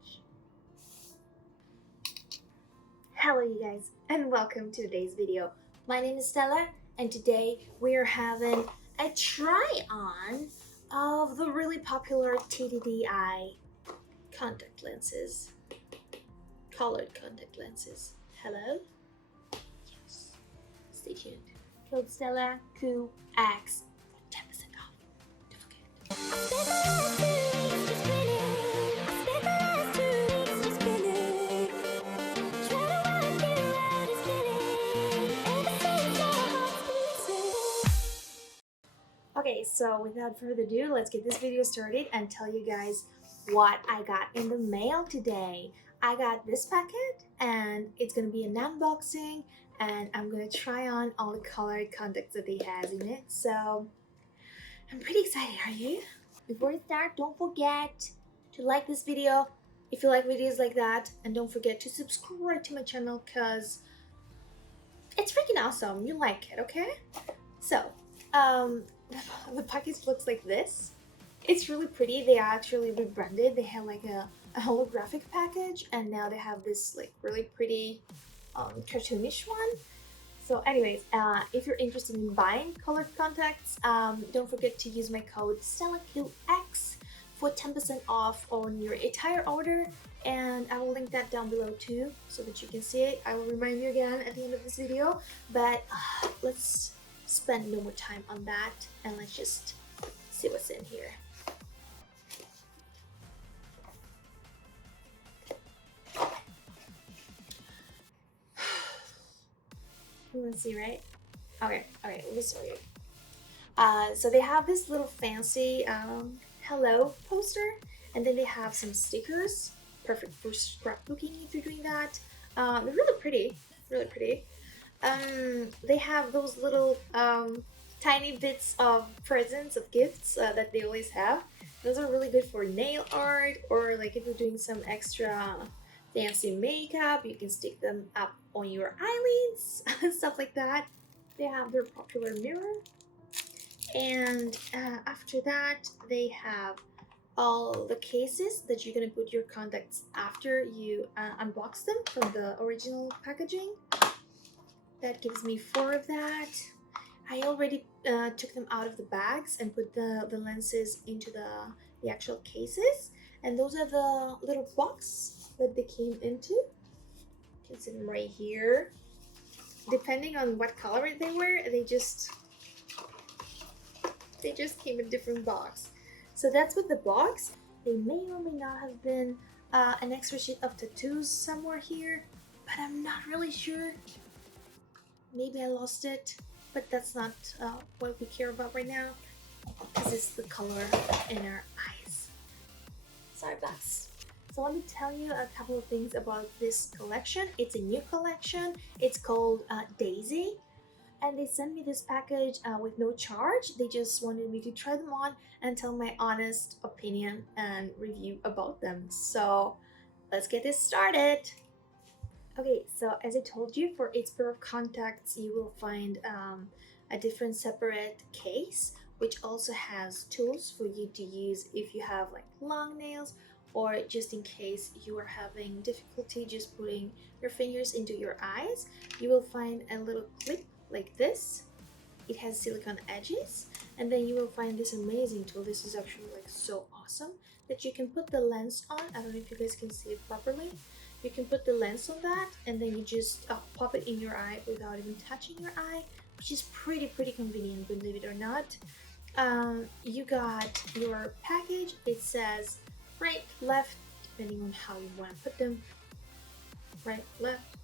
much. Hello you guys, and welcome to today's video. My name is Stella, and today we are having a try-on of the really popular TTDeye contact lenses. Colored contact lenses. Hello? Yes. Stay tuned. Code Stella QX for 10% off. Don't forget. Okay, so without further ado, let's get this video started and tell you guys what I got in the mail today. I got this packet and it's gonna be an unboxing, and I'm gonna try on all the colored contacts that they has in it. So I'm pretty excited, are you? Before we start, don't forget to like this video if you like videos like that, and don't forget to subscribe to my channel because it's freaking awesome. You like it, okay? So the package looks like this. It's really pretty. They actually rebranded. They had like a holographic package, and now they have this like really pretty cartoonish one. So anyways, if you're interested in buying colored contacts, don't forget to use my code StellaQX for 10% off on your entire order, and I will link that down below too so that you can see it. I will remind you again at the end of this video, but let's spend no more time on that and let's just see what's in here. You want to see, right? Okay, let me show you. So they have this little fancy hello poster, and then they have some stickers, perfect for scrapbooking if you're doing that. They're really pretty, really pretty. They have those little tiny bits of presents, of gifts that they always have. Those are really good for nail art, or like if you're doing some extra fancy makeup, you can stick them up on your eyelids, stuff like that. They have their popular mirror, and after that they have all the cases that you're gonna put your contacts after you unbox them from the original packaging. That gives me 4 of that. I already took them out of the bags and put the lenses into the actual cases, and those are the little box that they came into. You can see them right here. Depending on what color they were, they just came in different box. So that's with the box. They may or may not have been an extra sheet of tattoos somewhere here, but I'm not really sure. Maybe I lost it, but that's not what we care about right now, because it's the color in our eyes. Sorry, guys. So let me tell you a couple of things about this collection. It's a new collection. It's called Daisy, and they sent me this package with no charge. They just wanted me to try them on and tell my honest opinion and review about them. So let's get this started. Okay, so as I told you, for each pair of contacts you will find a different separate case, which also has tools for you to use if you have like long nails, or just in case you are having difficulty just putting your fingers into your eyes. You will find a little clip like this. It has silicone edges, and then you will find this amazing tool. This is actually like so awesome that you can put the lens on. I don't know if you guys can see it properly. You can put the lens on that, and then you just pop it in your eye without even touching your eye, which is pretty convenient, believe it or not. You got your package. It says right, left, depending on how you want to put them. Right, left.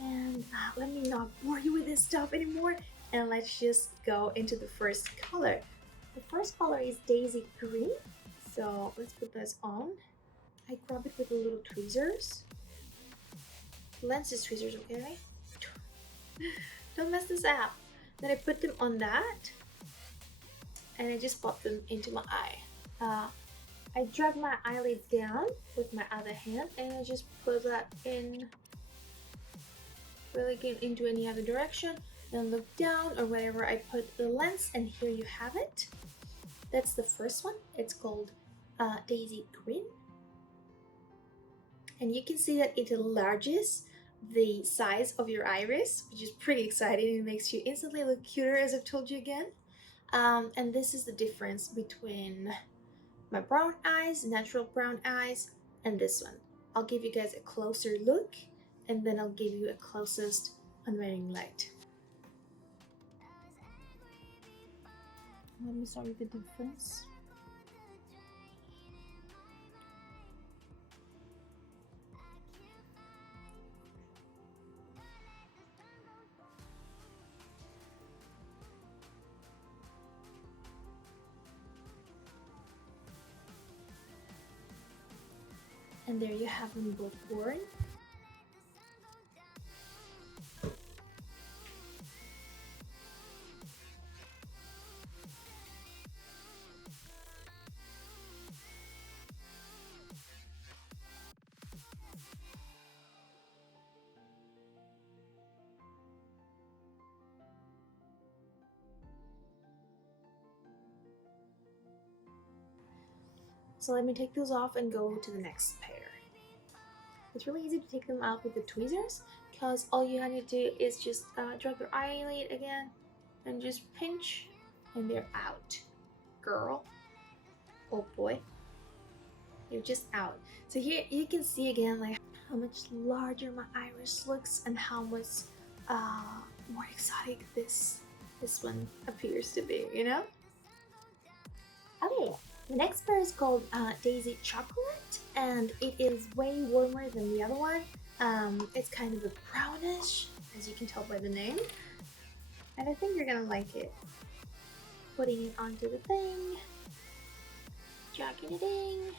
And let me not bore you with this stuff anymore, and let's just go into the first color. The first color is Daisy Green, so let's put this on. I grab it with the little tweezers. Lenses tweezers, okay? Don't mess this up. Then I put them on that, and I just pop them into my eye. I drag my eyelids down with my other hand, and I just put that in, really get into any other direction, then look down or wherever I put the lens, and here you have it. That's the first one. It's called Daisy Green. and you can see that it enlarges the size of your iris, which is pretty exciting. It makes you instantly look cuter, as I've told you again. And this is the difference between my brown eyes, natural brown eyes, and this one. I'll give you guys a closer look, and then I'll give you a closest unwearing light. Let me start with the difference. And there you have them both worn. So let me take those off and go to the next pair. It's really easy to take them out with the tweezers, because all you need to do is just drag your eyelid again and just pinch, and they're out. Girl, oh boy, you're just out. So here you can see again like how much larger my iris looks and how much more exotic this one appears to be, you know? Okay, the next pair is called Daisy Chocolate, and it is way warmer than the other one. It's kind of a brownish, as you can tell by the name, and I think you're gonna like it. Putting it onto the thing, jacking it in.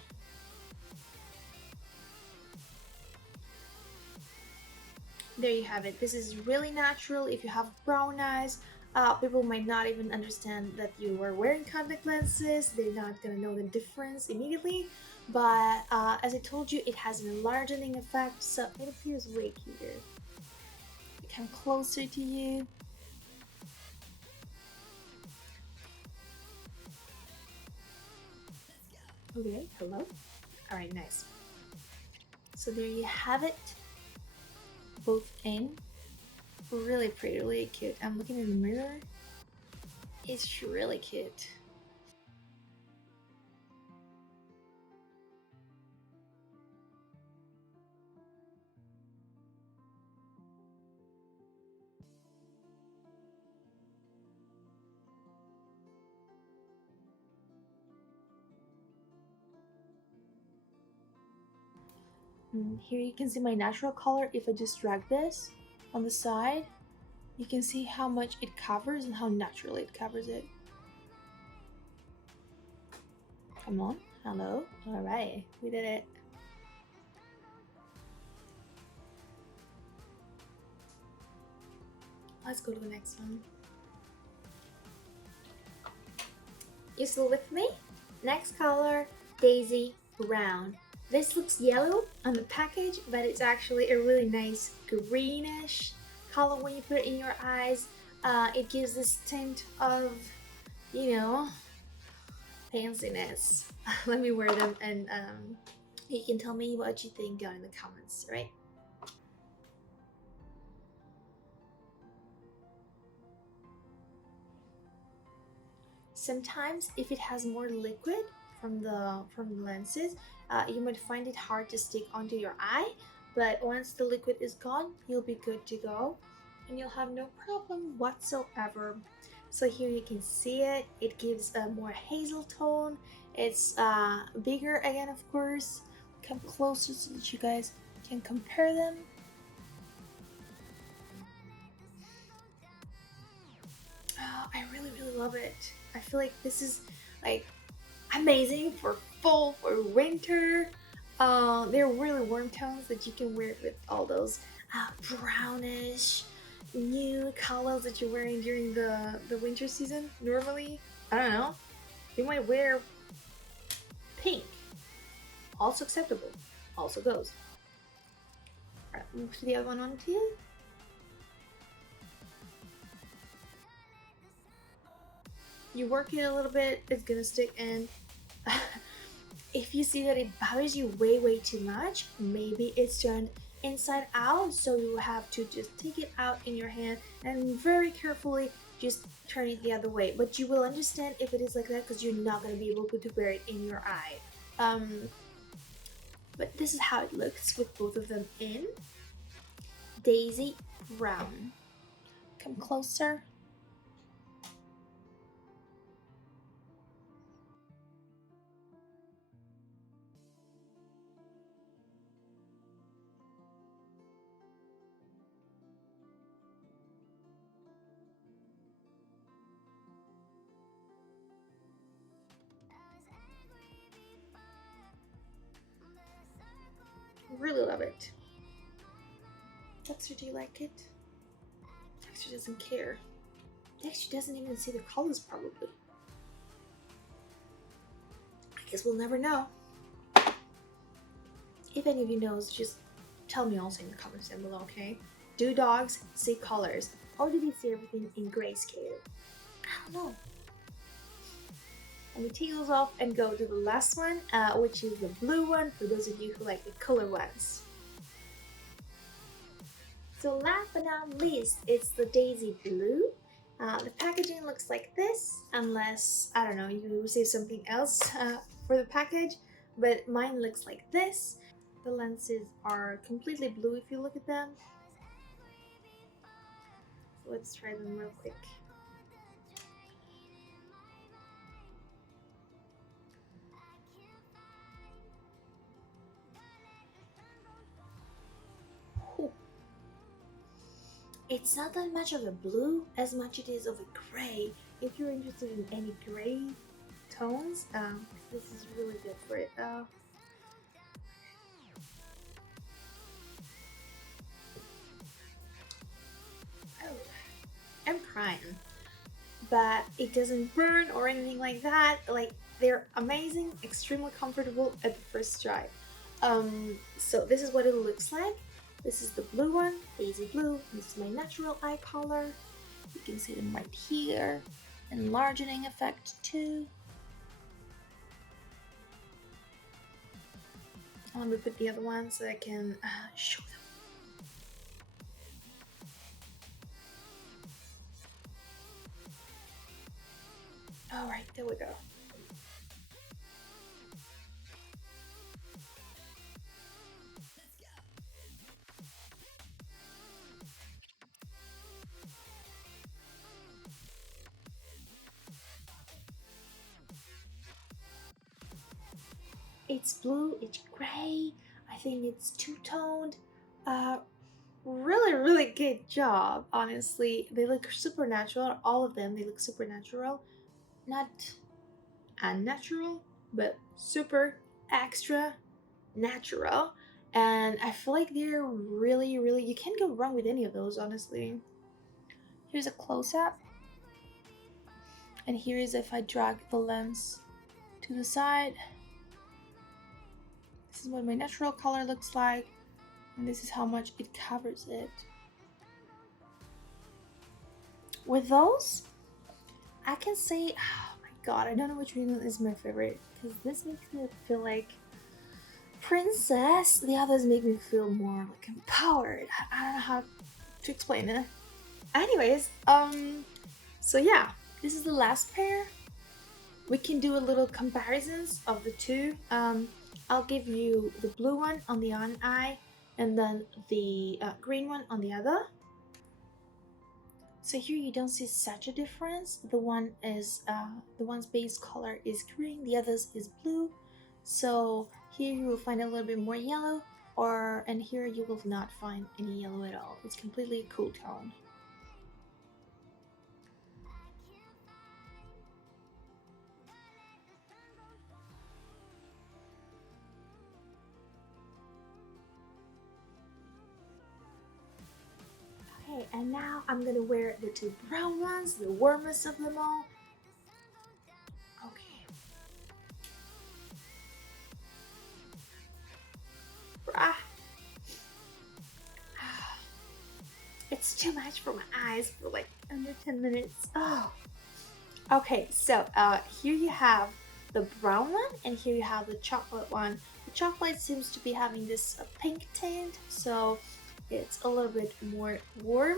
There you have it. This is really natural. If you have brown eyes, people might not even understand that you are wearing contact lenses. They're not gonna know the difference immediately. But as I told you, it has an enlarging effect, so it appears way cuter. I come closer to you. Okay, hello. All right, nice. So there you have it. Both in. Really pretty, really cute. I'm looking in the mirror. It's really cute. Here you can see my natural color. If I just drag this on the side, you can see how much it covers and how naturally it covers it. Come on, hello. All right, we did it. Let's go to the next one. You still with me? Next color, Daisy Brown. This looks yellow on the package, but it's actually a really nice greenish color when you put it in your eyes. It gives this tint of, you know, fanciness. Let me wear them, and you can tell me what you think down in the comments, right? Sometimes if it has more liquid from the lenses, you might find it hard to stick onto your eye, but once the liquid is gone, you'll be good to go and you'll have no problem whatsoever. So here you can see it. It gives a more hazel tone. It's bigger again, of course. Come closer so that you guys can compare them. I really love it. I feel like this is like amazing for fall or winter. They're really warm tones that you can wear with all those brownish new colors that you're wearing during the winter season. Normally, I don't know, you might wear pink. Also acceptable. Also goes. Alright, move to the other one onto you. You work it a little bit, it's gonna stick in. If you see that it bothers you way too much, maybe it's turned inside out, so you have to just take it out in your hand and very carefully just turn it the other way. But you will understand if it is like that because you're not going to be able to wear it in your eye. But this is how it looks with both of them in. Daisy brown. Come closer. Really love it. Dexter, do you like it? Dexter doesn't care. Dexter doesn't even see the colors, probably. I guess we'll never know. If any of you knows, just tell me also in the comments down below, okay? Do dogs see colors? Or do they see everything in grayscale? I don't know. Let me take those off and go to the last one, which is the blue one, for those of you who like the color ones. So last but not least, it's the Daisy Blue. The packaging looks like this, unless, I don't know, you receive something else for the package, but mine looks like this. The lenses are completely blue if you look at them. So let's try them real quick. It's not that much of a blue as much it is of a gray. If you're interested in any gray tones, this is really good for it. Oh, I'm crying, but it doesn't burn or anything like that. Like, they're amazing, extremely comfortable at the first try. So this is what it looks like. This is the blue one, Daisy Blue. This is my natural eye color. You can see them right here. Enlarging effect too. Let me put the other one so I can show them. Alright, there we go. It's blue, it's gray, I think it's two-toned. Really good job, honestly. They look super natural, all of them, they look super natural. Not unnatural, but super extra natural. And I feel like they're really, you can't go wrong with any of those, honestly. Here's a close-up. And here is if I drag the lens to the side. This is what my natural color looks like, and this is how much it covers it. With those, I can say, oh my god, I don't know which one is my favorite, because this makes me feel like princess. The others make me feel more like empowered. I don't know how to explain it. Anyways, so yeah, this is the last pair. We can do a little comparisons of the two. I'll give you the blue one on the one eye and then the green one on the other. So here you don't see such a difference. The one is the one's base color is green, the others is blue. So here you will find a little bit more yellow, and here you will not find any yellow at all. It's completely a cool tone. Okay, and now I'm gonna wear the two brown ones, the warmest of them all. Okay. Ah. It's too much for my eyes for like under 10 minutes. Oh. Okay, so here you have the brown one, and here you have the chocolate one. The chocolate seems to be having this pink tint, so it's a little bit more warm.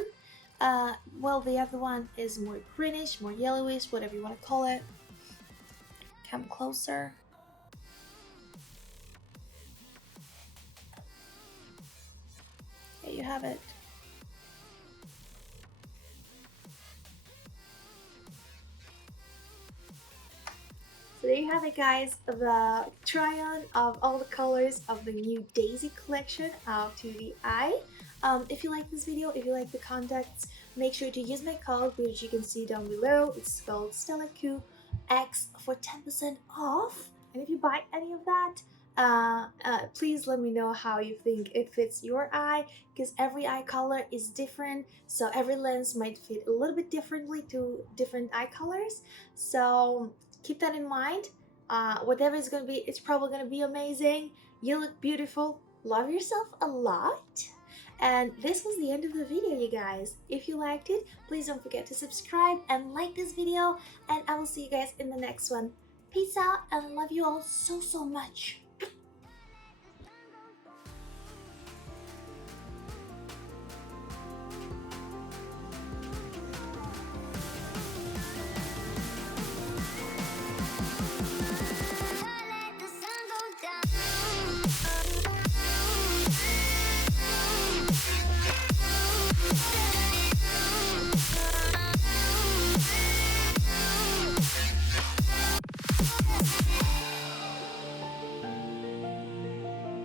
Well, the other one is more greenish, more yellowish, whatever you want to call it. Come closer. There you have it. So there you have it, guys, the try-on of all the colors of the new Daisy collection of TTDeye. If you like this video, if you like the contacts, make sure to use my code, which you can see down below. It's called StellaQX for 10% off. And if you buy any of that, please let me know how you think it fits your eye, because every eye color is different, so every lens might fit a little bit differently to different eye colors. So keep that in mind. Whatever it's gonna be, it's probably gonna be amazing. You look beautiful. Love yourself a lot. And this was the end of the video, you guys. If you liked it, please don't forget to subscribe and like this video. And I will see you guys in the next one. Peace out, and I love you all so much.